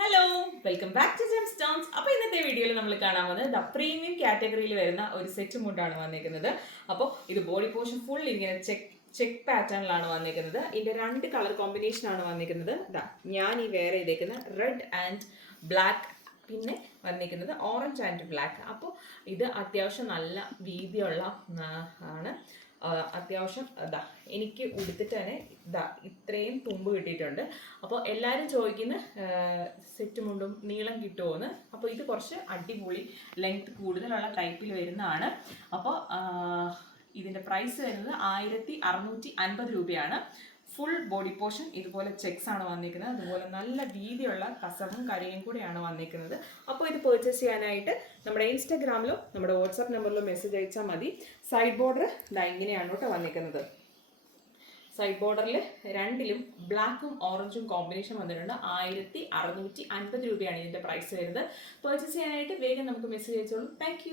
Hello welcome back to gemstones. അപ്പോൾ ഇന്നത്തെ വീഡിയോയിൽ നമ്മൾ കാണാൻ പോകുന്നത് പ്രീമിയം കാറ്റഗറിയിൽ വരുന്ന ഒരു സെറ്റ് മുണ്ടാണ് വന്നിരിക്കുന്നത്. അപ്പോൾ ഇത് ബോഡി പോർഷൻ ഫുൾ ഇങ്ങനെ ചെക്ക് പാറ്റേണിലാണ് വന്നിരിക്കുന്നത്. ഇതിൻ്റെ രണ്ട് കളർ കോമ്പിനേഷനാണ് വന്നിരിക്കുന്നത്. ഞാൻ ഈ വേറെ ഇതേക്കുന്ന റെഡ് ആൻഡ് ബ്ലാക്ക്, പിന്നെ വന്നിരിക്കുന്നത് ഓറഞ്ച് ആൻഡ് ബ്ലാക്ക്. അപ്പോൾ ഇത് അത്യാവശ്യം നല്ല വീതിയുള്ള ആണ്. അത്യാവശ്യം എനിക്ക് ഉടുത്തിട്ട് തന്നെ ഇത്രയും തുമ്പ് കിട്ടിയിട്ടുണ്ട്. അപ്പോൾ എല്ലാവരും ചോദിക്കുന്ന സെറ്റ് മുണ്ടും നീളം കിട്ടുമോയെന്ന്. അപ്പോൾ ഇത് കുറച്ച് അടിപൊളി ലെങ്ത് കൂടുതലുള്ള ടൈപ്പിൽ വരുന്നതാണ്. അപ്പോൾ ഇതിൻ്റെ പ്രൈസ് വരുന്നത് 1650 രൂപയാണ്. ഫുൾ ബോഡി പോർഷൻ ഇതുപോലെ ചെക്സ് ആണ് വന്നിരിക്കുന്നത്. അതുപോലെ നല്ല വീതിയുള്ള കസവും കരയും കൂടെയാണ് വന്നിരിക്കുന്നത്. അപ്പോൾ ഇത് പർച്ചേസ് ചെയ്യാനായിട്ട് നമ്മുടെ ഇൻസ്റ്റാഗ്രാമിലോ നമ്മുടെ വാട്സാപ്പ് നമ്പറിലോ മെസ്സേജ് അയച്ചാൽ മതി. സൈഡ് ബോർഡർ ഇങ്ങനെയാണ് കേട്ടോ വന്നിരിക്കുന്നത്. സൈഡ് ബോർഡറിൽ രണ്ടിലും ബ്ലാക്കും ഓറഞ്ചും കോമ്പിനേഷൻ വന്നിട്ടുണ്ട്. 1650 രൂപയാണ് ഇതിൻ്റെ പ്രൈസ് വരുന്നത്. പർച്ചേസ് ചെയ്യാനായിട്ട് വേഗം നമുക്ക് മെസ്സേജ് അയച്ചോളൂ. താങ്ക്